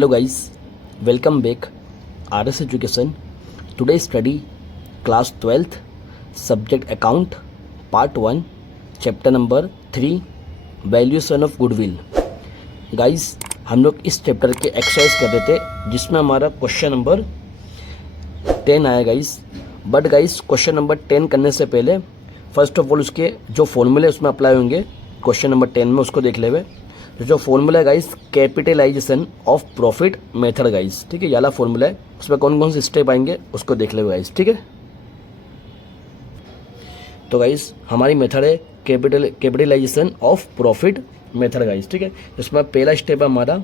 Hello guys, welcome back. RS Education. Today study class 12th subject account part 1 chapter number 3 valuation of goodwill. Guys, हम लोग इस chapter के exercise कर रहे थे जिसमें हमारा क्वेश्चन नंबर 10 आया guys. But guys question number 10 करने से पहले फर्स्ट ऑफ ऑल उसके जो फॉर्मूले उसमें अप्लाई होंगे क्वेश्चन नंबर 10 में उसको देख ले हुए. तो जो फॉर्मूला है guys capitalisation of profit method guys, ठीक है, ये वाला फॉर्मूला है. उसमें कौन कौन से स्टेप आएंगे उसको देख ले गाइस, ठीक है. तो गाइस हमारी मेथड है capitalisation of profit method guys, ठीक है. इसमें पहला स्टेप है हमारा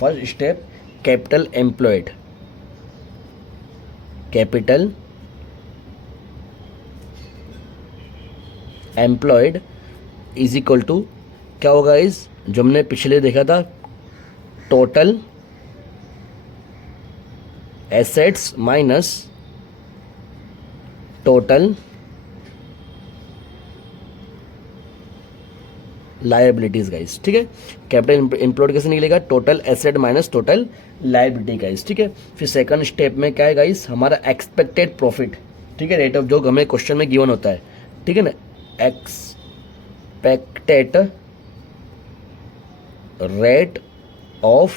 first step capital employed. Capital employed is equal to क्या होगा इस जो हमने पिछले देखा था total assets minus total liabilities guys, ठीक है. कैपिटल एम्प्लॉयड कैसे निकलेगा? Total asset minus total liability guys, ठीक है. फिर सेकंड स्टेप में क्या है गाइस? हमारा एक्सपेक्टेड प्रॉफिट, ठीक है, रेट ऑफ जो हमें क्वेश्चन में गिवन होता है, ठीक है ना. एक्सपेक्टेड रेट ऑफ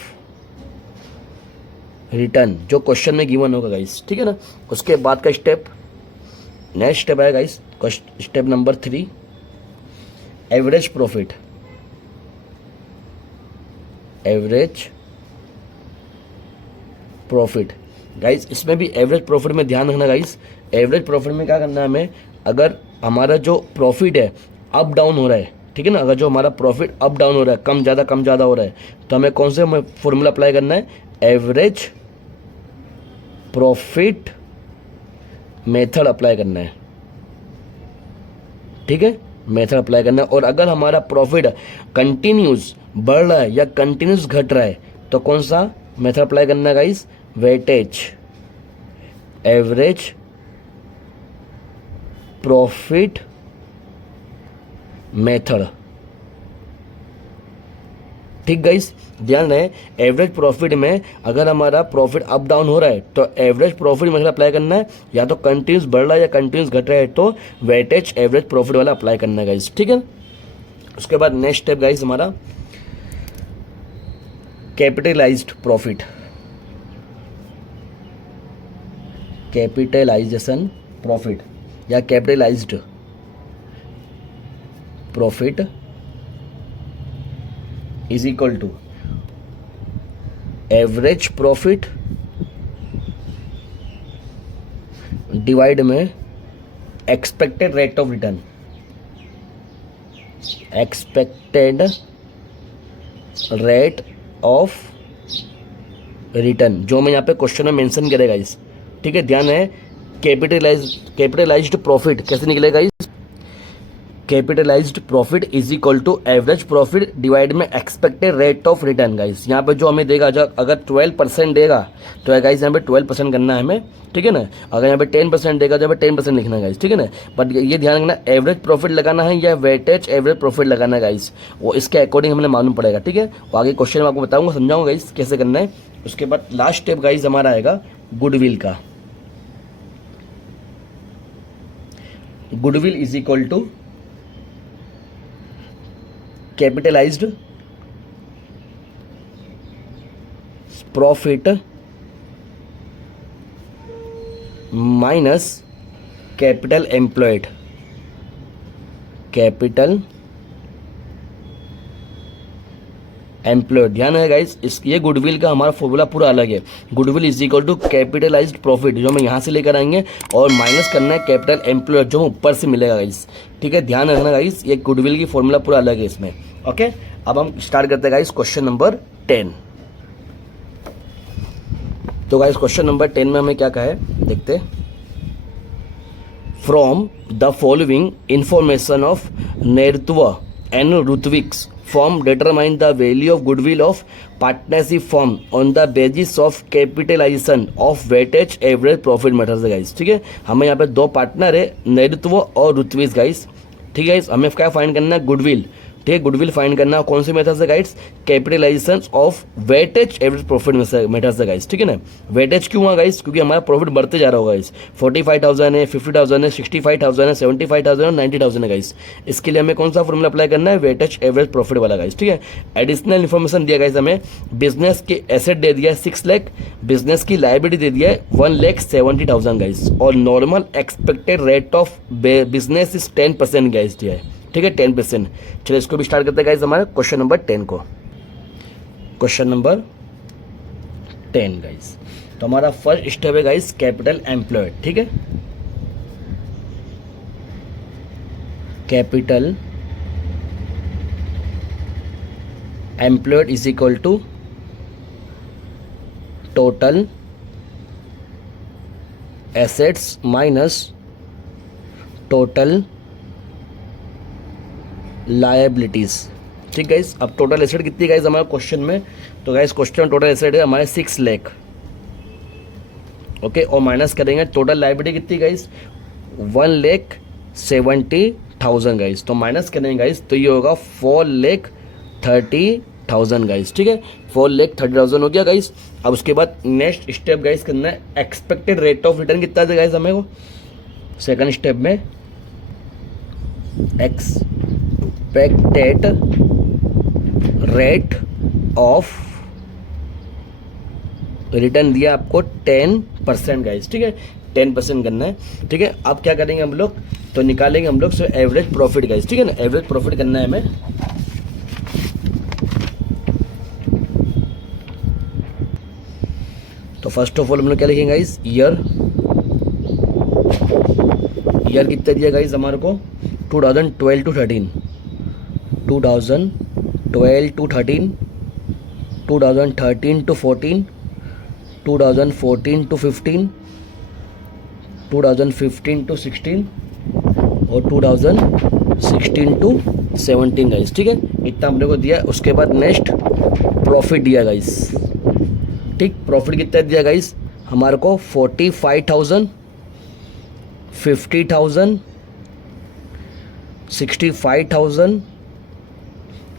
रिटर्न जो क्वेश्चन में गिवन होगा गाइस, ठीक है ना. उसके बाद का स्टेप नेक्स्ट स्टेप है guys step number 3 average profit. Average profit guys, इसमें भी एवरेज प्रॉफिट में ध्यान रखना गाइस. एवरेज प्रॉफिट में क्या करना है हमें? अगर हमारा जो प्रॉफिट है अप डाउन हो रहा है, ठीक है ना, अगर जो हमारा प्रॉफिट अप डाउन हो रहा है, कम ज़्यादा हो रहा है, तो हमें कौन से फॉर्मूला अप्लाई करना है? एवरेज प्रॉफिट मेथड अप्लाई करना है, ठीक है, मेथड अप्लाई करना है. और अगर हमारा प्रॉफिट कंटिन्यूस बढ़ रहा है या कंटिन्यूस घट रहा है तो कौन सा मेथड अप्लाई करना है guys? Weightage. Average profit method, ठीक गाइस. ध्यान रहे एवरेज प्रॉफिट में अगर हमारा प्रॉफिट अप डाउन हो रहा है तो एवरेज प्रॉफिट मेथड अप्लाई करना है, या तो कंटिन्यूस बढ़ रहा है या कंटिन्यूस घट रहा है तो वेटेज एवरेज प्रॉफिट वाला अप्लाई करना है गाइस, ठीक है. उसके बाद नेक्स्ट स्टेप गाइस हमारा कैपिटलाइज्ड प्रॉफिट. कैपिटलाइजेशन प्रॉफिट या capitalised profit is equal to average profit divide में expected rate of return. Expected rate of return जो मैं यहाँ पे क्वेश्चन में मेंशन करेगा इस, ठीक है. ध्यान है कैपिटलाइज्ड प्रॉफिट कैसे निकलेगा इस? Capitalised profit is equal to average profit divide में expected rate of return guys. यहाँ पे जो हमें देगा अगर 12% देगा तो गाइस यहाँ पे 12% करना है हमें, ठीक है ना. अगर यहाँ पे 10% देगा तो यहाँ पे 10% लिखना है गाइस, ठीक है ना. बट ये ध्यान रखना एवरेज प्रॉफिट लगाना है या वेटेज एवरेज प्रॉफिट लगाना है गाइस, वो इसके अकॉर्डिंग हमें मालूम पड़ेगा, ठीक है. वो आगे क्वेश्चन में आपको बताऊंगा, समझाऊंगा गाइस कैसे करना है. उसके बाद लास्ट स्टेप गाइस हमारा आएगा गुडविल का. Goodwill is equal to capitalised profit minus capital employed. Capital employed ध्यान है गाइस, ये गुडविल का हमारा फॉर्मूला पूरा अलग है. Goodwill is equal to capitalised profit जो हम यहाँ से लेकर आएंगे और माइनस करना है कैपिटल एम्प्लॉयड जो ऊपर से मिलेगा गाइस, ठीक है. ध्यान रखना गाइस ये गुडविल की फॉर्मूला पूरा अलग है इसमें, ओके. अब हम स्टार्ट करते हैं गाइस क्वेश्चन नंबर 10. तो गाइस क्वेश्चन नंबर 10 में हमें क्या कहा है देखते हैं. From the following information of नेतृत्व and रुत्विक्स firm determine the value of goodwill of partnership firm on the basis of capitalization of weighted average profit method से गाइस, ठीक है. हमें यहाँ पे दो पार्टनर है नेतृत्व और रुत्विक गाइस, ठीक है. हमें क्या फाइंड करना है? गुडविल, ठीक है, गुडविल फाइंड करना कौन से मेथड से guys, capitalisation of weightage average profit method से गाइड्स, ठीक है ना। वेटेज क्यों हुआ गाइड्स, क्योंकि हमारा प्रॉफिट बढ़ते जा रहा होगा गाइस, 45,000 है, 50,000 है, 65,000 है, 75,000 और 90,000 है गाइस। इसके लिए हमें कौन सा फॉर्मूला अप्लाई करना है, वेटेज एवरेज प्रॉफिट वाला गाइस, ठीक है। एडिशनल इन्फॉर्मेशन दिया गाइस हमें, बिजनेस के एसेट दे दिया है 6 लाख, बिजनेस की लायबिलिटी दे दिया है 1,70,000 गाइस, और normal expected rate of business is 10% guys दिया है, ठीक है, 10%। चलिए इसको भी स्टार्ट करते हैं गाइस हमारे क्वेश्चन नंबर 10 को। क्वेश्चन नंबर 10 गाइस, तो हमारा फर्स्ट स्टेप है गाइस कैपिटल एम्प्लॉयड, ठीक है। Capital employed is equal to total assets minus total liabilities, ठीक गाइस। अब टोटल एसेट कितनी गाइस हमारे क्वेश्चन में, तो गाइस क्वेश्चन में टोटल एसेट है हमारे 6 लाख, ओके, और माइनस करेंगे टोटल लायबिलिटी कितनी गाइस 1,70,000 गाइस, तो माइनस करेंगे गाइस तो ये होगा 4,30,000 गाइस, ठीक है, 4,30,000 हो गया गाइस। अब उसके बाद नेक्स्ट स्टेप गाइस करना है एक्सपेक्टेड रेट ऑफ रिटर्न कितना था गाइस हमें को, सेकंड स्टेप में एक्सपेक्टेड रेट ऑफ रिटर्न दिया आपको 10% गाइस, ठीक है, 10% करना है, ठीक है। अब क्या करेंगे हम लोग, तो निकालेंगे हम लोग एवरेज प्रॉफिट गाइस, ठीक है ना, एवरेज प्रॉफिट करना है हमें। तो फर्स्ट ऑफ ऑल हम लोग क्या लिखेंगे गाइस, ईयर कितना दिया गाइस हमारे को 2012 to 13, 2012 to 13, 2013 to 14, 2014 to 15, 2015 to 16 और 2016 to 17 गाइस, ठीक है, इतना हम लोग को दिया। उसके बाद नेक्स्ट प्रॉफिट दिया गाइस, ठीक, प्रॉफिट कितना दिया गाइस हमारे को 45,000, 50,000, 65,000,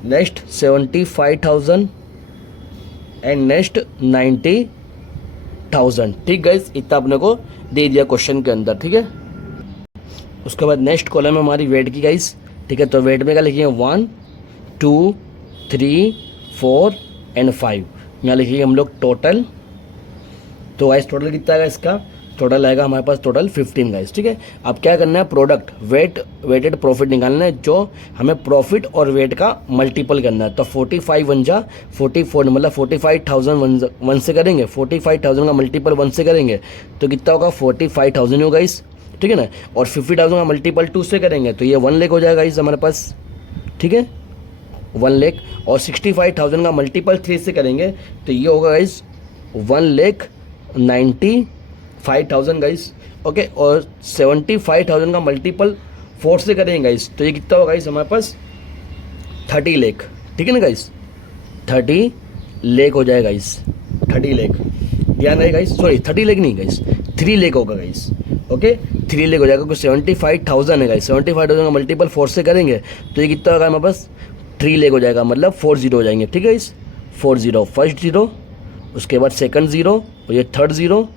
नेक्स्ट 75,000 एंड नेक्स्ट 90,000, ठीक गाइस, इतना अपने को दे दिया क्वेश्चन के अंदर, ठीक है। उसके बाद नेक्स्ट कॉलम है हमारी वेट की गाइस, ठीक है, तो वेट में क्या लिखेंगे 1, 2, 3, 4 एंड 5, यहाँ लिखेंगे हम लोग टोटल। तो गाइस टोटल कितना आएगा इसका, टोटल आएगा हमारे पास टोटल 15 गाइस, ठीक है। अब क्या करना है, प्रोडक्ट वेटेड प्रॉफिट निकालना है, जो हमें प्रॉफिट और वेट का मल्टीपल करना है। तो 45 वन जा 44, मतलब 45,000 1 से करेंगे, 45,000 का मल्टीपल 1 से करेंगे तो कितना होगा 45,000 होगा गाइस, ठीक है ना। और 50,000 का मल्टीपल 2 से करेंगे तो ये 1 लाख हो जाएगा गाइस हमारे पास, ठीक है, 1 लाख। और 65,000 का मल्टीपल 3 से करेंगे तो ये होगा गाइस 1,95,000 गाइस, ओके। और 75,000 का मल्टीपल 4 से करेंगे गाइस तो ये कितना होगा गाइस हमारे पास 30 लाख, ठीक है ना गाइस, 30 लाख हो जाएगा गाइस, 30 लाख, ध्यान रहे गाइस, सॉरी 30 लाख नहीं गाइस, 3 लाख होगा गाइस, ओके, 3 लाख हो जाएगा क्योंकि 75,000 है गाइस, 75,000 का मल्टीपल 4 से करेंगे तो ये कितना होगा हमारे पास 3 लाख हो जाएगा, मतलब 4 जीरो हो जाएंगे, ठीक है गाइस, 4 जीरो, फर्स्ट जीरो, उसके बाद सेकंड जीरो और ये थर्ड जीरो,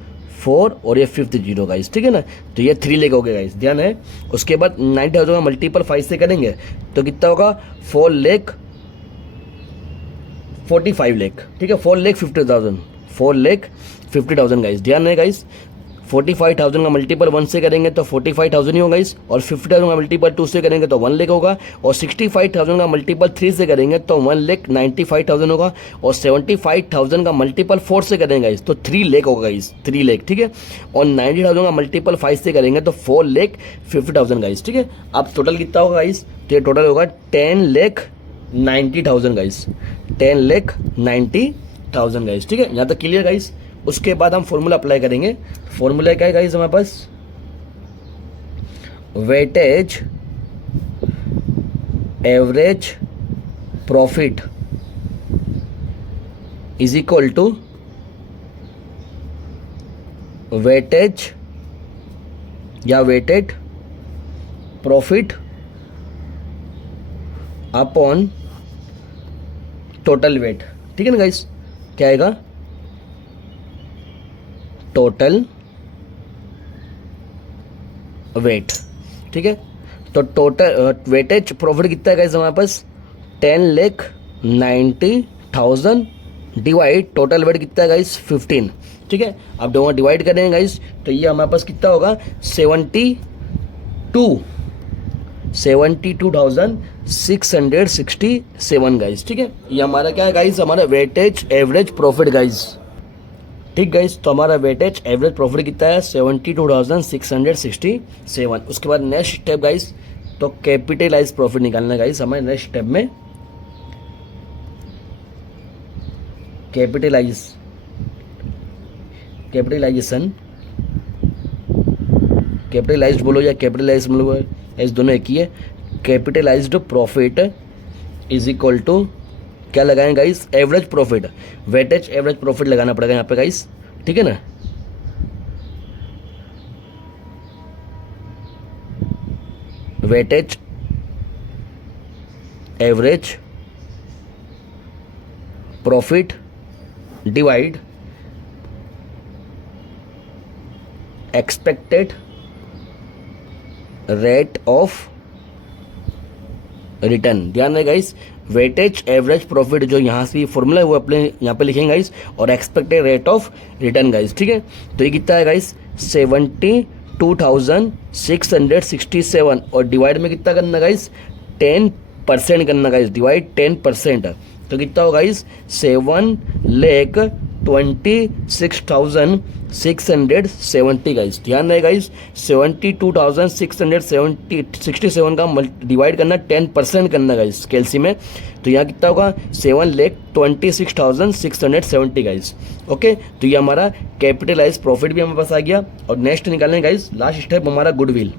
4 और ये फिफ्थ जीरो गाइस, ठीक है ना। तो ये 3 लाख हो गया गाइस, ध्यान है। उसके बाद 90,000 का मल्टीपल 5 से करेंगे तो कितना होगा 4,45 लाख, ठीक है, 4,50,000, 4,50,000 गाइस, ध्यान है गाइस। 45,000 का मल्टीपल 1 से करेंगे तो 45,000 ही होगा गाइस, और 50,000 का मल्टीपल 2 से करेंगे तो 1 लाख होगा, और 65,000 का मल्टीपल 3 से करेंगे तो 1,95,000 होगा, और 75,000 का मल्टीपल 4 से करेंगे गाइस तो 3 लाख होगा गाइस, 3 लाख, ठीक है। और 90,000 का मल्टीपल 5 से करेंगे तो 4,50,000 गाइस, ठीक है। अब टोटल कितना होगा गाइस, तो ये टोटल होगा 10,90,000 गाइस, 10,90,000 गाइस, ठीक है, यहाँ तक क्लियर गाइस। उसके बाद हम फॉर्मूला अप्लाई करेंगे। फॉर्मूला क्या है गाइस हमारे पास, weightage average profit is equal to weightage या weighted profit upon total weight, ठीक है ना गाइस, क्या आएगा, टोटल वेट, ठीक है। तो टोटल वेटेज प्रॉफिट कितना है गाइस हमारे पास, 10,90,000 डिवाइड टोटल वेट कितना है गाइस, 15, ठीक है। अब दोनों डिवाइड करेंगे गाइस तो ये हमारे पास कितना होगा, 72,667 गाइस, ठीक है। ये हमारा क्या है गाइस, हमारा वेटेज एवरेज प्रॉफिट गाइस, ठीक गाइस। तो हमारा वेटेज एवरेज प्रॉफिट कितना है, 72,667। उसके बाद नेक्स्ट स्टेप गाइस, तो कैपिटलाइज प्रॉफिट निकालना गाइस हमारे नेक्स्ट स्टेप में। कैपिटलाइज्ड बोलो या कैपिटलाइज बोलो, इस दोनों एक ही है। Capitalised profit is equal to क्या लगाएं guys, average profit, weightage average profit लगाना पड़ेगा यहाँ पे गाइस, ठीक है ना। Weightage average profit divide expected rate of return. ध्यान रहे गाइस, वेटेज एवरेज प्रॉफिट जो यहाँ से फॉर्मूला है वो अपने यहाँ पे लिखेंगे गाइस, और expected rate of return guys, ठीक है। तो ये कितना है गाइस, 72,667 और डिवाइड में कितना करना गाइस, 10% करना गाइस, डिवाइड 10%। तो कितना होगा गाइस, 7,26,670 गाइस। ध्यान रहे गाइस, 72,667 का डिवाइड करना 10% करना गाइस कैलसी में, तो यहाँ कितना होगा, 7,26,670 गाइस। ओके, तो ये हमारा कैपिटलाइज प्रॉफिट भी हमारे पास आ गया। और नेक्स्ट निकालने गाइस, लास्ट स्टेप हमारा गुडविल।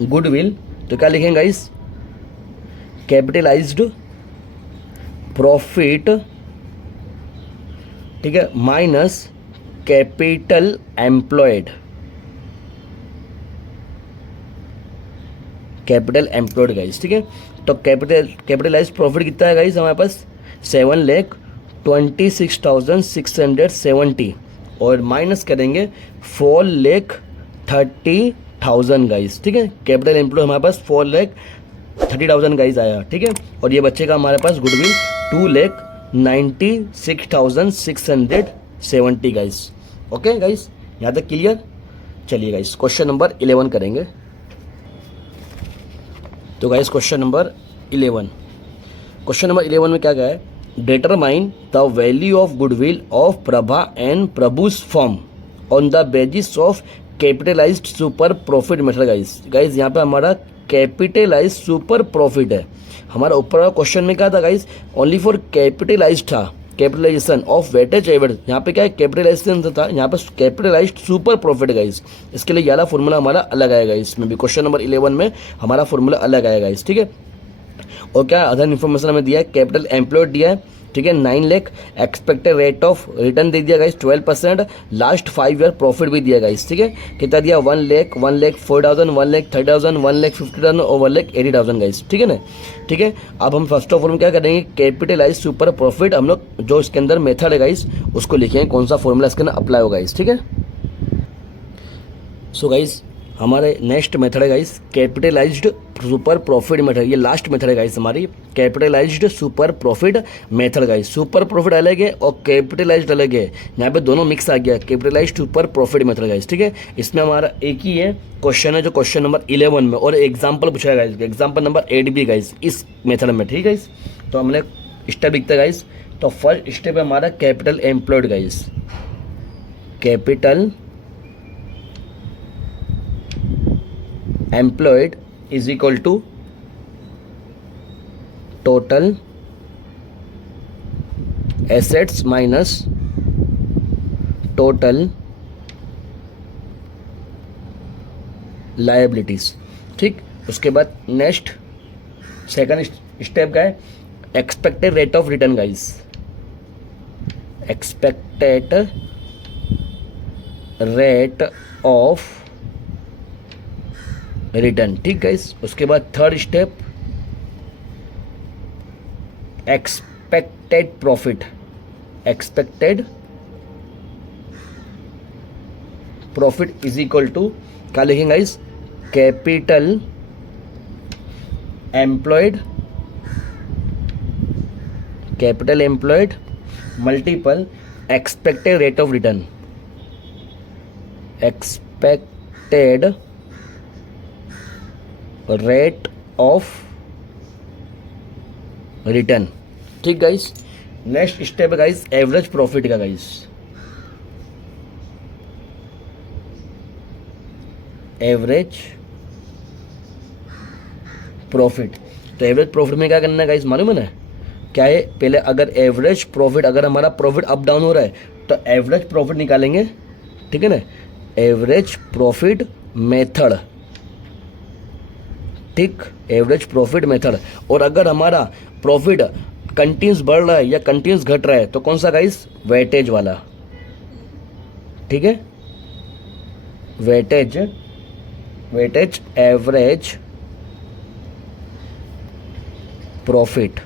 तो क्या लिखेंगे गाइस, कैपिटलाइज्ड प्रॉफिट, ठीक है, माइनस कैपिटल एम्प्लॉयड, गाइस, ठीक है। तो कैपिटलाइज्ड प्रॉफिट कितना है गाइस हमारे पास, 7,26,670 और माइनस करेंगे 4,30,000 गाइस, ठीक है। कैपिटल एम्प्लॉय हमारे पास 4,30,000 गाइस आया, ठीक है। और ये बच्चे का हमारे पास गुडविल 2,96,670 गाइस। ओके गाइस, यहाँ तक क्लियर। चलिए गाइस, क्वेश्चन नंबर 11 करेंगे। तो गाइस क्वेश्चन नंबर 11 में क्या कहा है, determine the value of goodwill of Prabha and Prabhu's firm on the basis of capitalised super profit method. Guys यहाँ पे हमारा कैपिटलाइज सुपर प्रॉफिट है। हमारा ऊपर वाला क्वेश्चन में क्या था गाइस, ओनली फॉर कैपिटलाइज था, कैपिटलाइजेशन ऑफ वेटेज एवरेज। यहाँ पे क्या है, कैपिटलाइजेशन था, यहाँ पे कैपिटलाइज्ड सुपर प्रॉफिट गाइस। इसके लिए वाला फॉर्मूला हमारा अलग आएगा, इसमें भी क्वेश्चन नंबर 11 में हमारा फॉर्मूला अलग आएगा इस, ठीक है। और क्या अदर इन्फॉर्मेशन हमें दिया है, कैपिटल एम्प्लॉयड दिया है, ठीक है, 9 lakh, expected rate of return दे दिया गाइस 12%, लास्ट 5 ईयर प्रॉफिट भी दिया गाइस, ठीक है। कितना दिया, 1 लाख, 1,04,000, 1,30,000, 1,50,000 और 1,80,000 गाइस, ठीक है ना, ठीक है। अब हम फर्स्ट ऑफ ऑल क्या करेंगे, कैपिटलाइज सुपर प्रॉफिट हम लोग जो इसके अंदर मेथड है गाइस उसको लिखेंगे, कौन सा फॉर्मूला इसके अंदर अप्लाई होगा गाइस, ठीक है। सो गाइस हमारे नेक्स्ट मेथड है guys capitalised super profit method. ये लास्ट मेथड है गाइस हमारी, capitalised super profit method guys. Super profit अलग है और कैपिटलाइज्ड अलग है, यहाँ पे दोनों मिक्स आ गया, capitalised super profit method guys, ठीक है। इसमें हमारा एक ही है क्वेश्चन है जो क्वेश्चन नंबर 11 में, और एग्जाम्पल पूछा है गाइस, एग्जाम्पल नंबर 8 भी गाइस इस मेथड में, ठीक है गाइस। तो हमने स्टेप लिखते हैं गाइस। तो फर्स्ट स्टेप है हमारा capital employed guys, capital employed is equal to total assets minus total liabilities, ठीक। उसके बाद नेक्स्ट सेकंड स्टेप का है expected rate of return guys, expected rate of return. ठीक गाइस, उसके बाद third step expected profit. Expected profit is equal to क्या लिखेंगे guys, capital employed, capital employed multiple expected rate of return. Expected rate of return. ठीक guys, next step है guys average profit का। Guys average profit, तो average profit में क्या करना है गाइस मालूम है ना, क्या है, पहले अगर एवरेज प्रॉफिट, अगर हमारा प्रॉफिट अप डाउन हो रहा है तो एवरेज प्रॉफिट निकालेंगे। ठीक है ना, एवरेज प्रॉफिट मेथड। ठीक, एवरेज प्रॉफिट मेथड। और अगर हमारा प्रॉफिट कंटिन्यूस बढ़ रहा है या कंटिन्यूस घट रहा है तो कौन सा गाइस, वेटेज वाला। ठीक है, वेटेज, वेटेज एवरेज प्रॉफिट।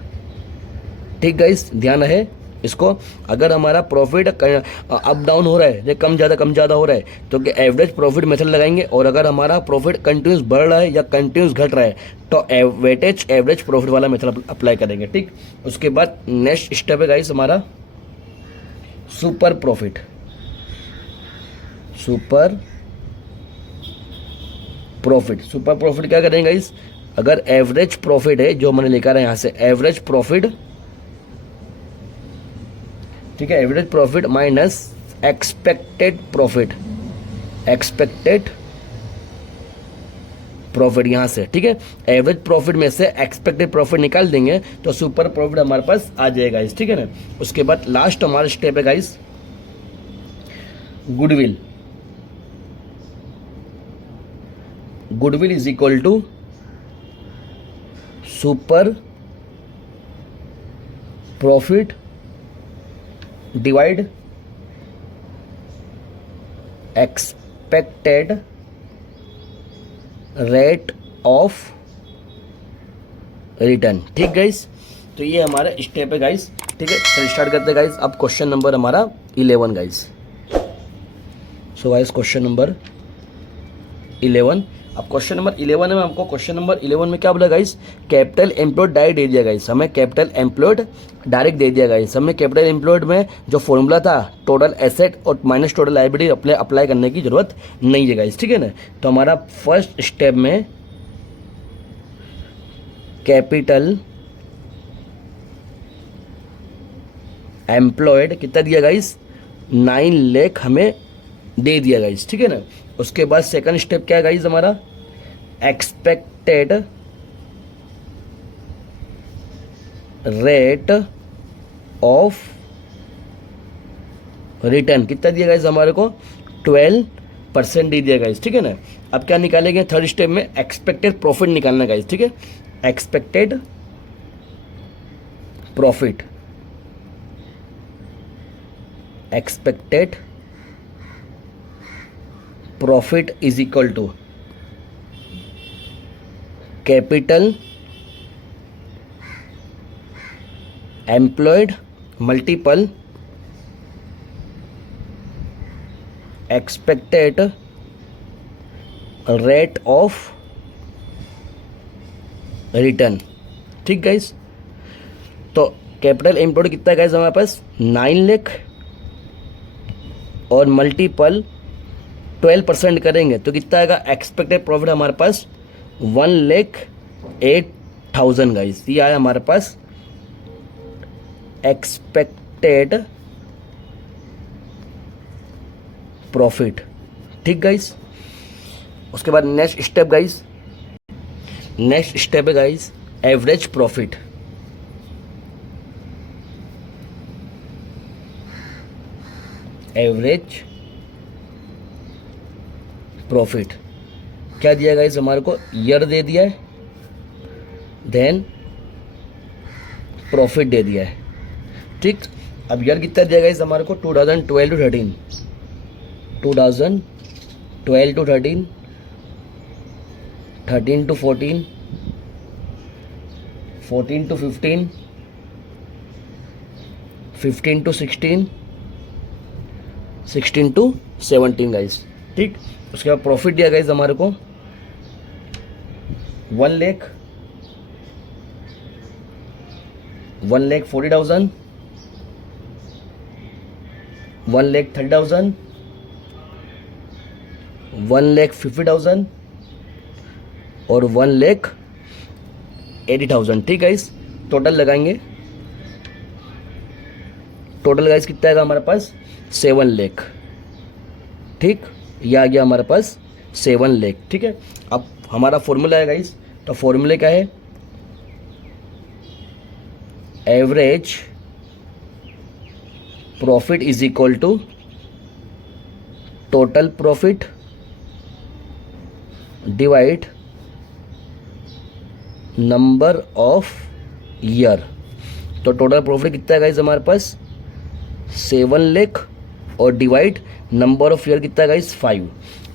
ठीक गाइस, ध्यान है इसको, अगर हमारा प्रॉफिट अप डाउन हो रहा है या कम ज़्यादा हो रहा है तो एवरेज प्रॉफिट मेथड लगाएंगे। और अगर हमारा प्रॉफिट कंटिन्यूस बढ़ रहा है या कंटिन्यूस घट रहा है तो वेटेज एवरेज प्रॉफिट वाला मेथड अप्लाई करेंगे। ठीक, उसके बाद नेक्स्ट स्टेप है गाइस हमारा super profit. Super profit, super profit क्या करेंगे गाइस, अगर एवरेज प्रॉफिट है जो मैंने लिखा है यहाँ से, एवरेज प्रॉफिट, ठीक है, average profit minus expected profit, expected profit यहाँ से। ठीक है, एवरेज प्रॉफिट में से एक्सपेक्टेड प्रॉफिट निकाल देंगे तो सुपर प्रॉफिट हमारे पास आ जाएगा गाइस। ठीक है ना, उसके बाद लास्ट हमारा स्टेप है guys goodwill. Goodwill is equal to super profit divide expected rate of return. ठीक गाइस, तो ये हमारा स्टेप है गाइस। ठीक है, चलिए स्टार्ट करते हैं गाइस। अब क्वेश्चन नंबर हमारा 11 guys. So guys question number 11, अब क्वेश्चन नंबर 11 में हमको, क्वेश्चन नंबर 11 में क्या बोला गाइस, कैपिटल एम्प्लॉयड डायरेक्ट दे दिया गाइस, हमें कैपिटल एम्प्लॉयड डायरेक्ट दे दिया गाइस। हमें कैपिटल एम्प्लॉयड में जो फॉर्मूला था टोटल एसेट और माइनस टोटल लायबिलिटी अप्लाई करने की जरूरत नहीं है गाइस। ठीक है ना, तो हमारा फर्स्ट स्टेप में कैपिटल एम्प्लॉयड कितना दिया गाइस, 9 लाख हमें दे दिया गाइस। ठीक है ना, उसके बाद सेकंड स्टेप क्या है गाइस हमारा, एक्सपेक्टेड रेट ऑफ रिटर्न कितना दिया गाइस हमारे को, 12% दे दिया गाइस। ठीक है ना, अब क्या निकालेंगे थर्ड स्टेप में, एक्सपेक्टेड प्रॉफिट निकालना गाइस। ठीक है, expected profit, expected profit is equal to capital employed multiple expected rate of return. ठीक गाइस, तो कैपिटल एम्प्लॉयड कितना गाइस हमारे पास 9 लाख और मल्टीपल 12% करेंगे तो कितना आएगा, एक्सपेक्टेड प्रॉफिट हमारे पास 1,08,000 गाइस। ये आया हमारे पास एक्सपेक्टेड प्रॉफिट। ठीक गाइस, उसके बाद next step guys, next step है guys average profit. Average profit क्या दिया गाइस हमारे को, ईयर दे दिया है, देन प्रॉफिट दे दिया है। ठीक, अब ईयर कितना दिया गाइस हमारे को, 2012 to 13, 2012 to 13 13 to 14, 14 to 15, 15 to 16, 16 to 17 guys. ठीक, उसके बाद प्रॉफिट दिया गाइस हमारे को 1,40,000, 1,30,000, 1,50,000 और 1,80,000। ठीक गाइस, टोटल लगाएंगे। टोटल गाइस कितना आएगा हमारे पास 7 लाख। ठीक, ये आ गया हमारे पास 7 लाख। ठीक है, अब हमारा फॉर्मूला है गाइस, तो फॉर्मूले क्या है, average profit is equal to total profit divide number of year. तो टोटल प्रॉफिट कितना है गाइस हमारे पास 7 लाख और डिवाइड नंबर ऑफ ईयर कितना है गाइस 5।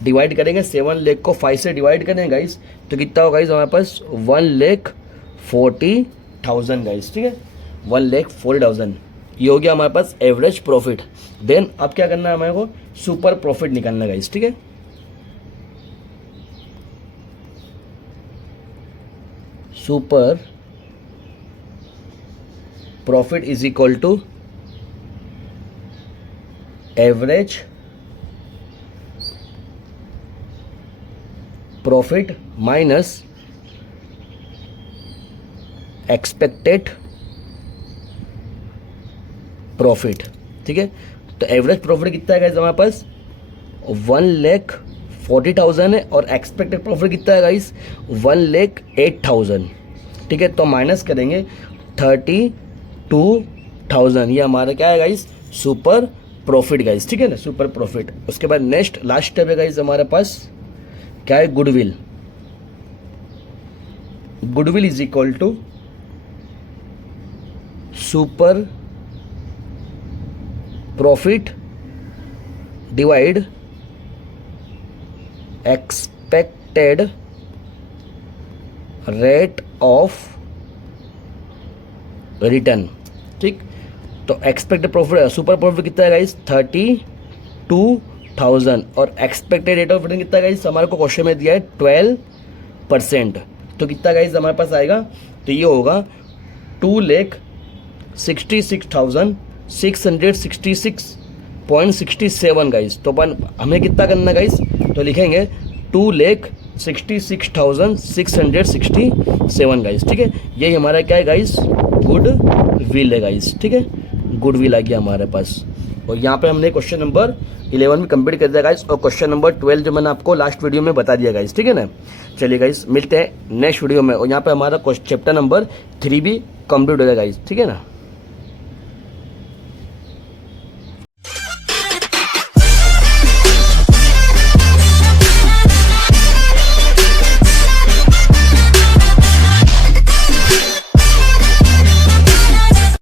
डिवाइड करेंगे 7 लाख को 5 से डिवाइड करेंगे गाइस, तो कितना होगा गाइस हमारे पास 1,40,000 गाइस। ठीक है, 1,40,000 ये हो गया हमारे पास एवरेज प्रॉफिट। देन अब क्या करना है हमारे को, सुपर प्रॉफिट निकालना गाइस। ठीक है, super profit is equal to average profit minus expected profit. ठीक है, तो एवरेज प्रॉफिट कितना है गाइस हमारे पास 1,40,000 है और एक्सपेक्टेड प्रॉफिट कितना है गाइस 1,08,000। ठीक है, तो माइनस करेंगे 32,000, ये हमारा क्या है गाइस सुपर प्रॉफिट गाइस। ठीक है ना, सुपर प्रॉफिट। उसके बाद नेक्स्ट लास्ट स्टेप है गाइस हमारे पास क्या है, goodwill. Goodwill is equal to super profit divide expected rate of return. ठीक, तो एक्सपेक्टेड प्रॉफिट सुपर प्रॉफिट कितना है गाइस 32,000 और एक्सपेक्टेड रेट ऑफ रिटर्न कितना है गाइस हमारे को क्वेश्चन में दिया है 12%। तो कितना गाइस हमारे पास आएगा, तो ये होगा 2,66,666.67 गाइस। तो अपन हमें कितना करना गाइस, तो लिखेंगे 2,66,667 गाइस। ठीक है, यही हमारा क्या है गाइस गुड विल है गाइस। ठीक है, गुड विल आ गया हमारे पास। और यहाँ पे हमने क्वेश्चन नंबर 11 में कंप्लीट कर दिया गाइस, और क्वेश्चन नंबर 12 जो मैंने आपको लास्ट वीडियो में बता दिया गाइस। ठीक है ना, चलिए गाइस मिलते हैं नेक्स्ट वीडियो में, और यहाँ पे हमारा चैप्टर नंबर 3 भी कंप्लीट हो जाएगा गाइस। ठीक है ना।